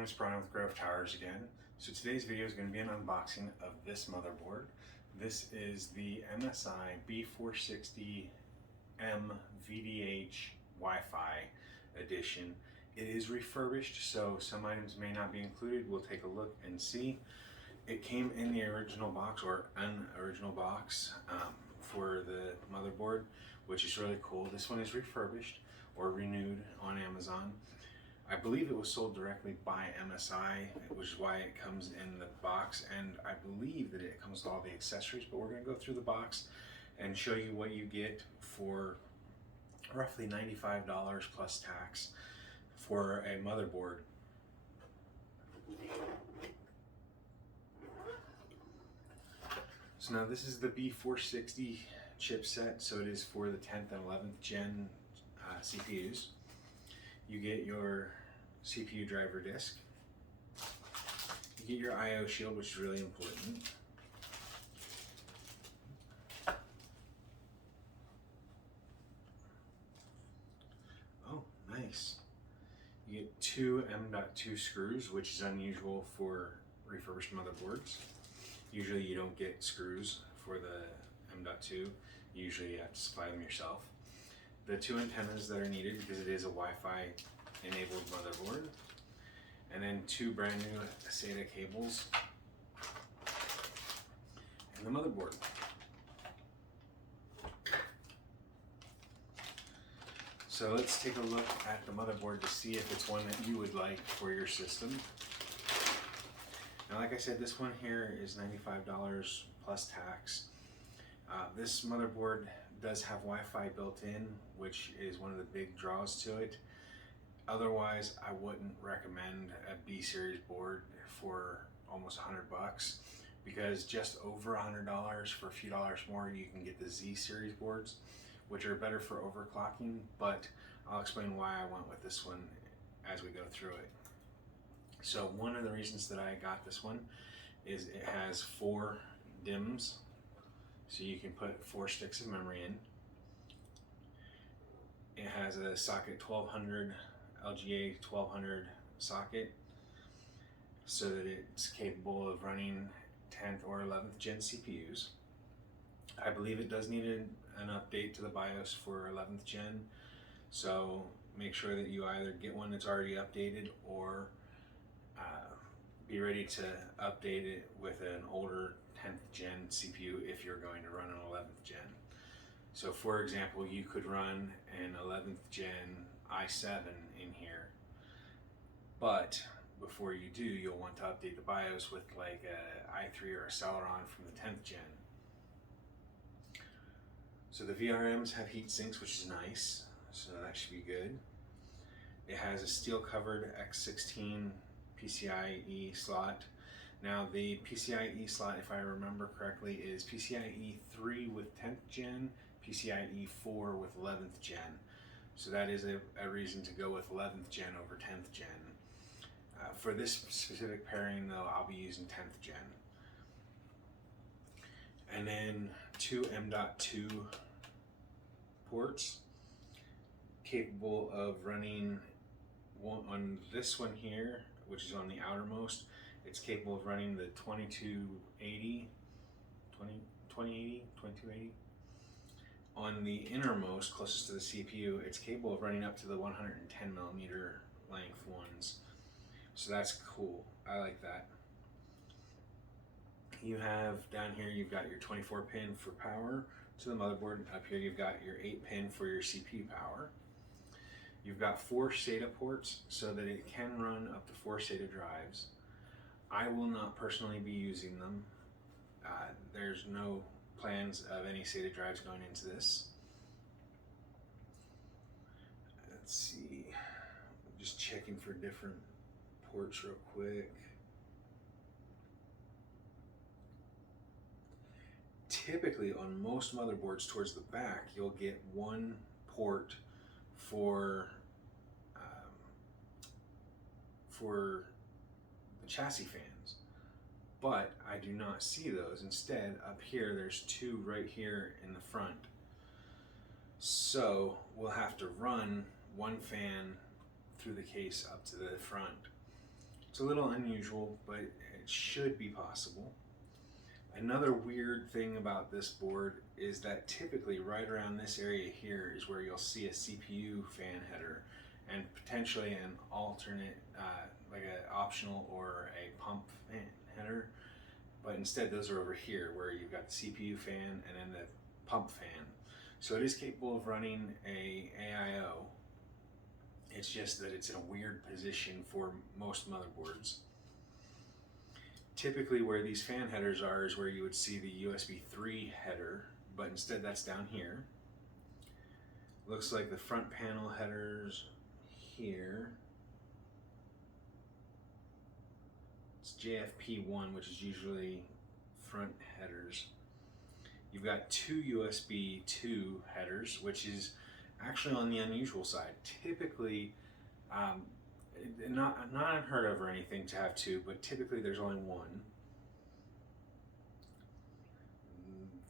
everyone, it's Brian with GreyWolf Towers again. So today's video is going to be an unboxing of this motherboard. This is the MSI B460M VDH Wi-Fi edition. It is refurbished, so some items may not be included. We'll take a look and see. It came in the original box or unoriginal box for the motherboard, which is really cool. This one is refurbished or renewed on Amazon. I believe it was sold directly by MSI, which is why it comes in the box, and I believe that it comes with all the accessories, but we're going to go through the box and show you what you get for roughly $95 plus tax for a motherboard. So now this is the B460 chipset, so it is for the 10th and 11th gen CPUs. You get your CPU driver disk. You get your I/O shield, which is really important. Oh, nice. You get two M.2 screws, which is unusual for refurbished motherboards. Usually you don't get screws for the M.2. Usually you have to supply them yourself. The two antennas that are needed because it is a Wi-Fi enabled motherboard, and then two brand new SATA cables and the motherboard. So let's take a look at the motherboard to see if it's one that you would like for your system. Now, like I said, this one here is $95 plus tax. This motherboard does have Wi-Fi built in, which is one of the big draws to it. Otherwise, I wouldn't recommend a B series board for almost 100 bucks, because just over $100 for a few dollars more, you can get the Z series boards, which are better for overclocking, but I'll explain why I went with this one as we go through it. So one of the reasons that I got this one is it has 4 DIMMs, so you can put 4 sticks of memory in. It has a socket 1200, LGA 1200 socket, so that it's capable of running 10th or 11th gen CPUs. I believe it does need an update to the BIOS for 11th gen, so make sure that you either get one that's already updated or be ready to update it with an older 10th gen CPU if you're going to run an 11th gen. So for example, you could run an 11th gen i7 in here, but before you do, you'll want to update the BIOS with like a i3 or a Celeron from the 10th gen. So the VRMs have heat sinks, which is nice, so that should be good. It has a steel covered X16 PCIe slot. Now the PCIe slot, if I remember correctly, is PCIe 3 with 10th gen, PCIe 4 with 11th gen. So that is a reason to go with 11th gen over 10th gen. For this specific pairing though, I'll be using 10th gen. And then 2 M.2 ports, capable of running one on this one here, which is on the outermost. It's capable of running the 2280. On the innermost, closest to the CPU, it's capable of running up to the 110 millimeter length ones. So that's cool. I like that. You have down here, you've got your 24 pin for power to the motherboard. Up here, you've got your 8 pin for your CPU power. You've got 4 SATA ports so that it can run up to 4 SATA drives. I will not personally be using them. There's no plans of any SATA drives going into this. Let's see, I'm just checking for different ports real quick. Typically on most motherboards towards the back, you'll get one port for the chassis fans, but I do not see those. Instead, up here there's 2 right here in the front, so we'll have to run one fan through the case up to the front. It's a little unusual, but it should be possible. Another weird thing about this board is that typically right around this area here is where you'll see a CPU fan header and potentially an alternate, like an optional or a pump fan header. But instead those are over here where you've got the CPU fan and then the pump fan. So it is capable of running a AIO. It's just that it's in a weird position for most motherboards. Typically where these fan headers are is where you would see the USB 3 header, but instead that's down here. Looks like the front panel headers here. It's JFP1, which is usually front headers. You've got two USB 2 headers, which is actually on the unusual side. Typically, not unheard of or anything to have two, but typically there's only one.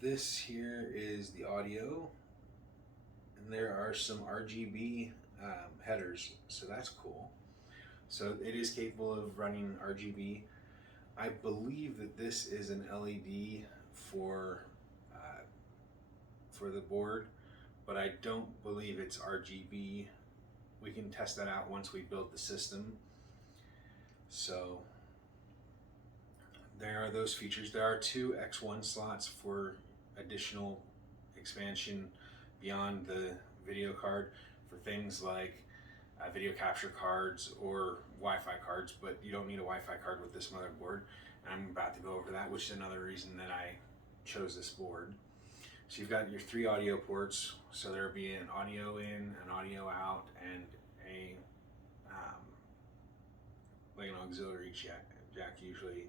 This here is the audio, and there are some RGB headers, so that's cool. So it is capable of running RGB. I believe that this is an LED for the board, but I don't believe it's RGB. We can test that out once we build the system. So there are those features. There are two X1 slots for additional expansion beyond the video card for things like video capture cards or Wi-Fi cards, but you don't need a Wi-Fi card with this motherboard. And I'm about to go over that, which is another reason that I chose this board. So you've got your three audio ports, so there'll be an audio in, an audio out, and a like an auxiliary jack usually.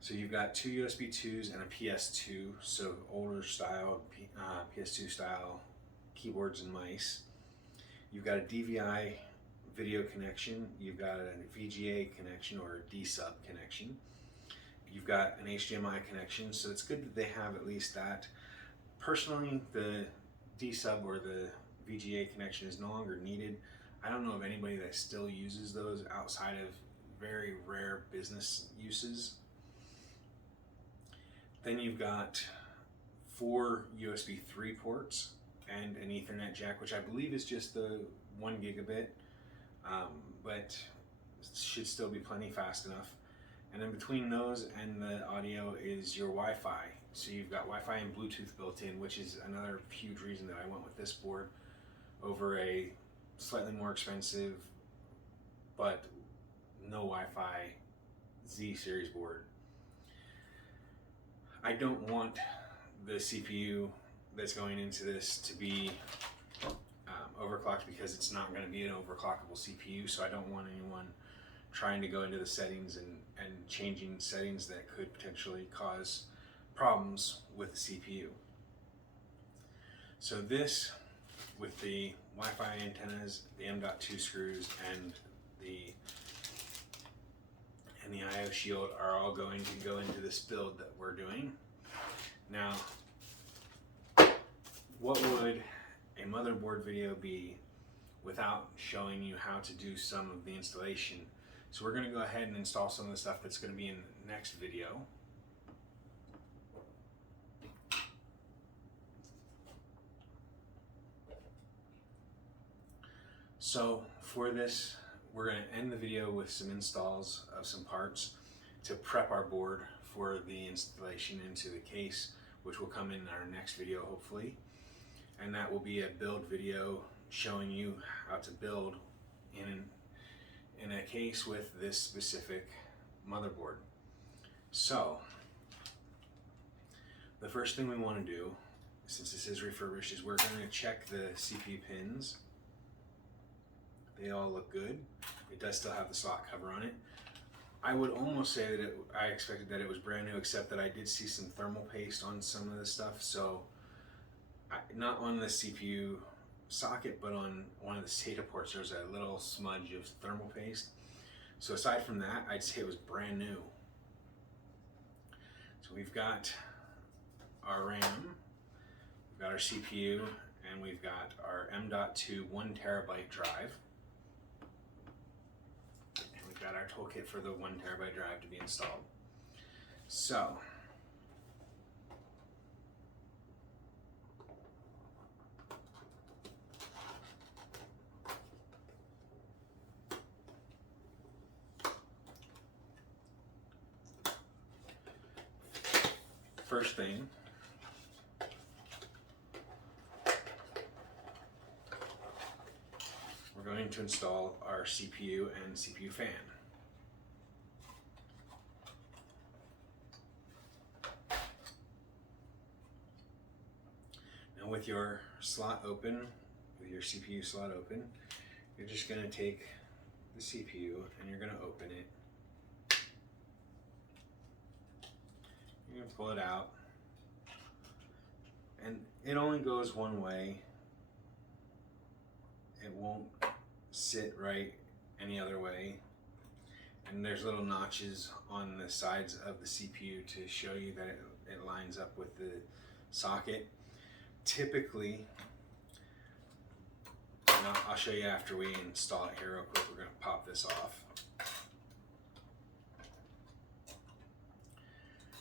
So you've got two USB 2s and a PS2, so older style, PS2 style keyboards and mice. You've got a DVI video connection, you've got a VGA connection or a D-sub connection. You've got an HDMI connection, so it's good that they have at least that. Personally, the D-sub or the VGA connection is no longer needed. I don't know of anybody that still uses those outside of very rare business uses. Then you've got 4 USB 3 ports and an Ethernet jack, which I believe is just the 1 gigabit, but should still be plenty fast enough. And in between those and the audio is your Wi-Fi. So you've got Wi-Fi and Bluetooth built in, which is another huge reason that I went with this board over a slightly more expensive but no Wi-Fi Z series board. I don't want the CPU that's going into this to be overclocked, because it's not going to be an overclockable CPU, so I don't want anyone trying to go into the settings and changing settings that could potentially cause problems with the CPU. So this, with the Wi-Fi antennas, the M.2 screws, and the I/O shield are all going to go into this build that we're doing. Now, what would a motherboard video be without showing you how to do some of the installation? So we're going to go ahead and install some of the stuff that's going to be in the next video. So for this, we're going to end the video with some installs of some parts to prep our board for the installation into the case, which will come in our next video hopefully. And that will be a build video showing you how to build in a case with this specific motherboard. So the first thing we want to do, since this is refurbished, is we're going to check the CPU pins. They all look good. It does still have the slot cover on it. I would almost say that I expected that it was brand new, except that I did see some thermal paste on some of the stuff. So not on the CPU socket, but on one of the SATA ports, there's a little smudge of thermal paste. So aside from that, I'd say it was brand new. So we've got our RAM, we've got our CPU, and we've got our M.2 1 terabyte drive. got our toolkit for the 1 terabyte drive to be installed. So, first thing, we're going to install our CPU and CPU fan. Now with your slot open, with your CPU slot open, you're just going to take the CPU and you're going to open it. You're going to pull it out, and it only goes one way. It won't sit right any other way. And there's little notches on the sides of the CPU to show you that it lines up with the socket. Typically, and I'll show you after we install it here real quick, we're going to pop this off.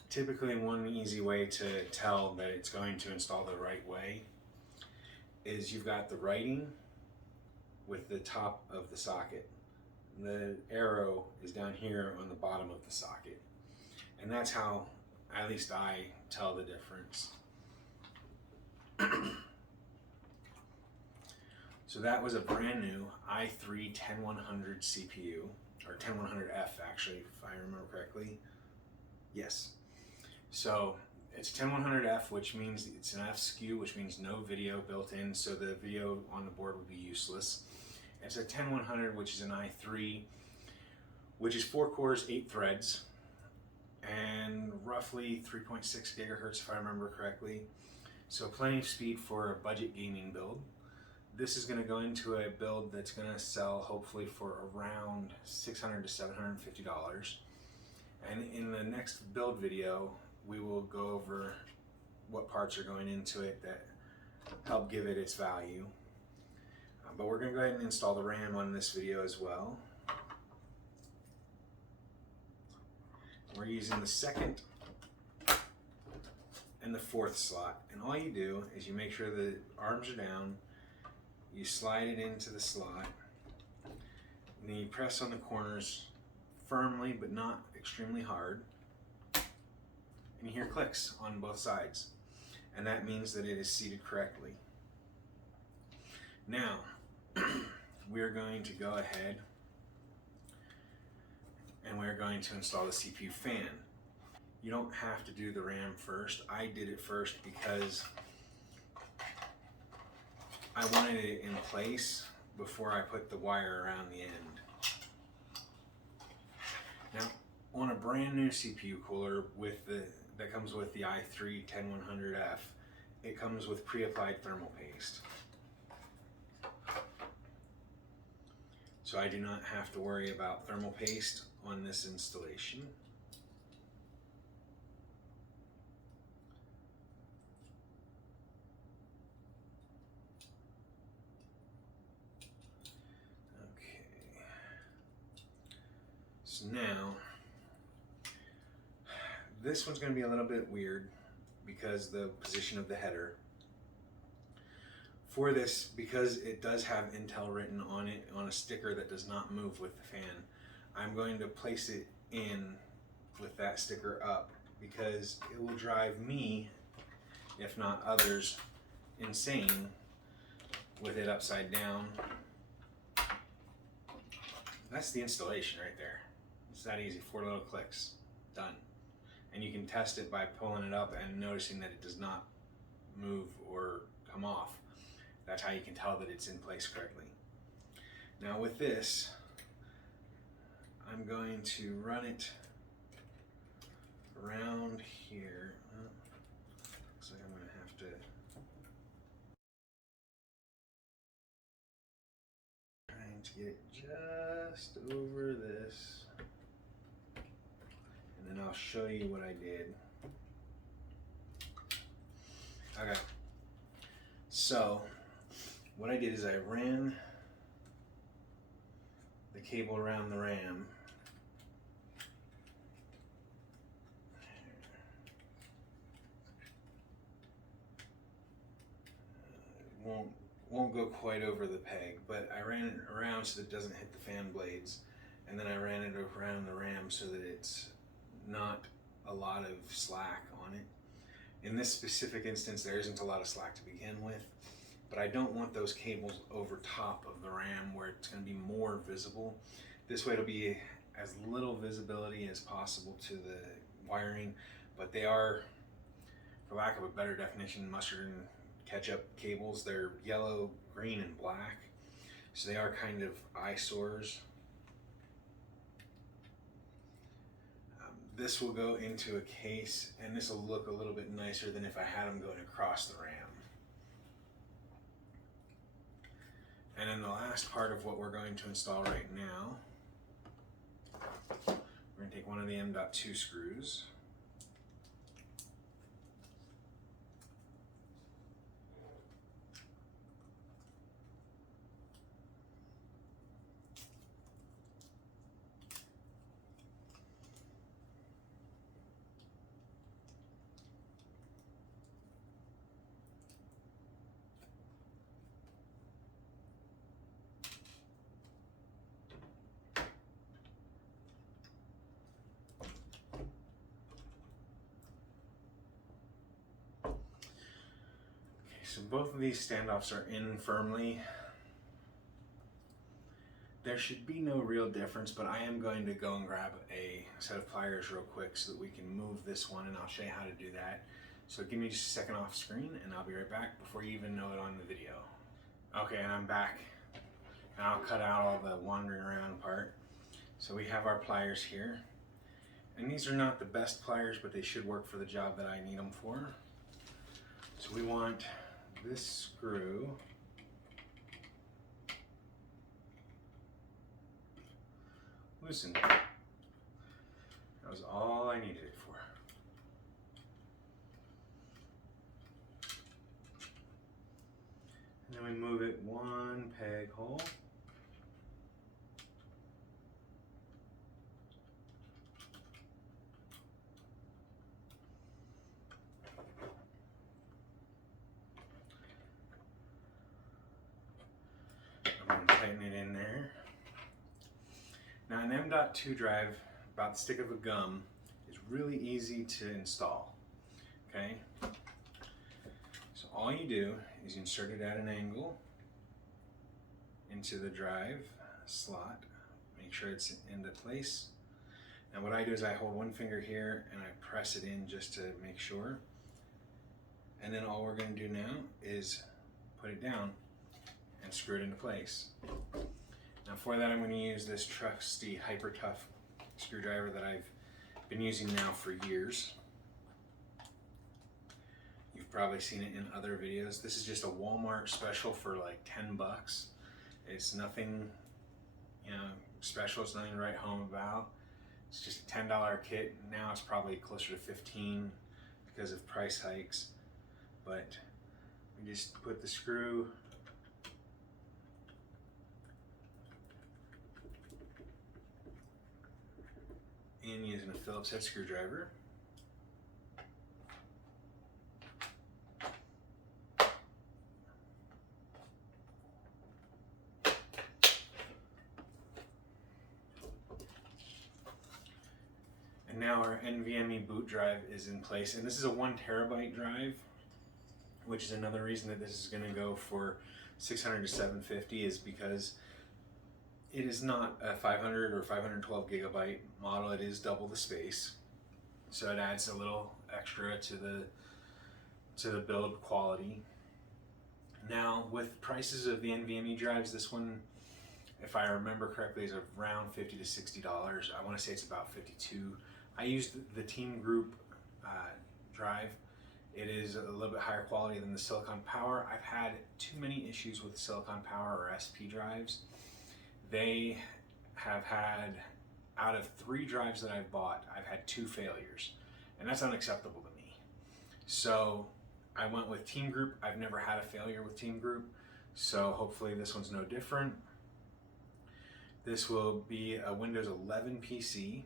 Typically, one easy way to tell that it's going to install the right way is you've got the writing with the top of the socket. The arrow is down here on the bottom of the socket. And that's how, at least I, tell the difference. So that was a brand new i3 10100 CPU, or 10100F actually, if I remember correctly. Yes. So it's 10100F, which means it's an F SKU, which means no video built in, so the video on the board would be useless. It's a 10100, which is an i3, which is 4 cores, 8 threads, and roughly 3.6 gigahertz if I remember correctly. So plenty of speed for a budget gaming build. This is going to go into a build that's going to sell hopefully for around $600 to $750. And in the next build video, we will go over what parts are going into it that help give it its value. But we're going to go ahead and install the RAM on this video as well. We're using the 2nd and the 4th slot. And all you do is you make sure the arms are down, you slide it into the slot, and then you press on the corners firmly but not extremely hard, and you hear clicks on both sides, and that means that it is seated correctly. Now we're going to go ahead and we're going to install the CPU fan. You don't have to do the RAM first. I did it first because I wanted it in place before I put the wire around the end. Now, on a brand new CPU cooler that comes with the i3 10100F, it comes with pre-applied thermal paste. So I do not have to worry about thermal paste on this installation. So now, this one's going to be a little bit weird because the position of the header. For this, because it does have Intel written on it on a sticker that does not move with the fan, I'm going to place it in with that sticker up because it will drive me, if not others, insane with it upside down. That's the installation right there. It's that easy, 4 little clicks, done. And you can test it by pulling it up and noticing that it does not move or come off. That's how you can tell that it's in place correctly. Now with this, I'm going to run it around here. Looks like I'm going to have to trying to get it just over this, and then I'll show you what I did. Okay, so what I did is I ran the cable around the RAM won't go quite over the peg, but I ran it around so that it doesn't hit the fan blades, and then I ran it around the RAM so that it's not a lot of slack on it. In this specific instance, there isn't a lot of slack to begin with, but I don't want those cables over top of the RAM where it's going to be more visible. This way it'll be as little visibility as possible to the wiring, but they are, for lack of a better definition, mustard and ketchup cables. They're yellow, green, and black, so they are kind of eyesores. This will go into a case, and this will look a little bit nicer than if I had them going across the RAM. And then the last part of what we're going to install right now, we're going to take one of the M.2 screws. So both of these standoffs are in firmly. There should be no real difference, but I am going to go and grab a set of pliers real quick so that we can move this one, and I'll show you how to do that. So give me just a second off screen and I'll be right back before you even know it on the video. Okay, and I'm back. And I'll cut out all the wandering around part. So we have our pliers here. And these are not the best pliers, but they should work for the job that I need them for. So we want this screw loosened. That was all I needed it for. And then we move it one peg hole. Tighten it in there. Now an M.2 drive, about the stick of a gum, is really easy to install. Okay? So all you do is you insert it at an angle into the drive slot. Make sure it's into place. And what I do is I hold one finger here and I press it in just to make sure. And then all we're going to do now is put it down and screw it into place. Now for that I'm going to use this trusty Hyper Tough screwdriver that I've been using now for years. You've probably seen it in other videos. This is just a Walmart special for like 10 bucks. It's nothing, special. It's nothing to write home about. It's just a $10 kit. Now it's probably closer to 15 because of price hikes. But we just put the screw in using a Phillips head screwdriver. And now our NVMe boot drive is in place, and this is a 1 terabyte drive, which is another reason that this is going to go for $600 to $750, is because it is not a 500 or 512 gigabyte model. It is double the space, so it adds a little extra to the build quality. Now with prices of the NVMe drives, this one, if I remember correctly, is around $50 to $60. I want to say it's about 52. I used the Team Group drive. It is a little bit higher quality than the Silicon Power. I've had too many issues with Silicon Power or SP drives. They have had, out of 3 drives that I've bought, I've had 2 failures, and that's unacceptable to me. So I went with Team Group. I've never had a failure with Team Group, so hopefully this one's no different. This will be a Windows 11 PC,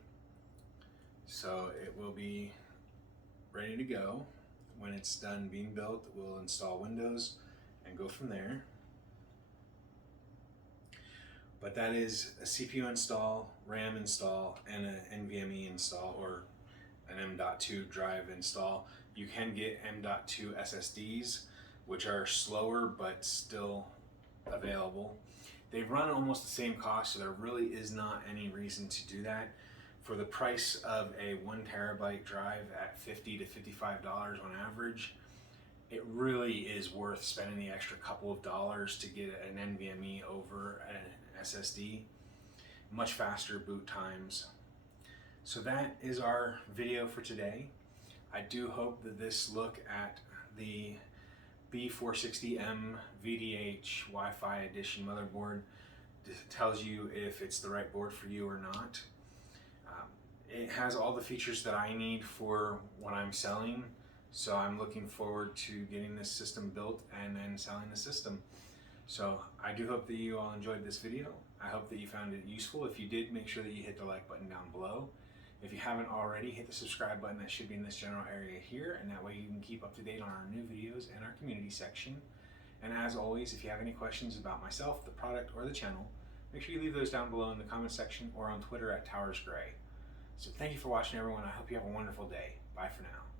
so it will be ready to go. When it's done being built, we'll install Windows and go from there. But that is a CPU install, RAM install, and an NVMe install, or an M.2 drive install. You can get M.2 SSDs, which are slower but still available. They run almost the same cost, so there really is not any reason to do that. For the price of a 1 terabyte drive at $50 to $55 on average, it really is worth spending the extra couple of dollars to get an NVMe over an SSD. Much faster boot times. So that is our video for today. I do hope that this look at the B460M VDH Wi-Fi edition motherboard tells you if it's the right board for you or not. It has all the features that I need for what I'm selling, so I'm looking forward to getting this system built and then selling the system. So I do hope that you all enjoyed this video. I hope that you found it useful. If you did, make sure that you hit the like button down below. If you haven't already, hit the subscribe button that should be in this general area here, and that way you can keep up to date on our new videos and our community section. And as always, if you have any questions about myself, the product, or the channel, make sure you leave those down below in the comment section or on Twitter at TowersGrey. So thank you for watching, everyone. I hope you have a wonderful day. Bye for now.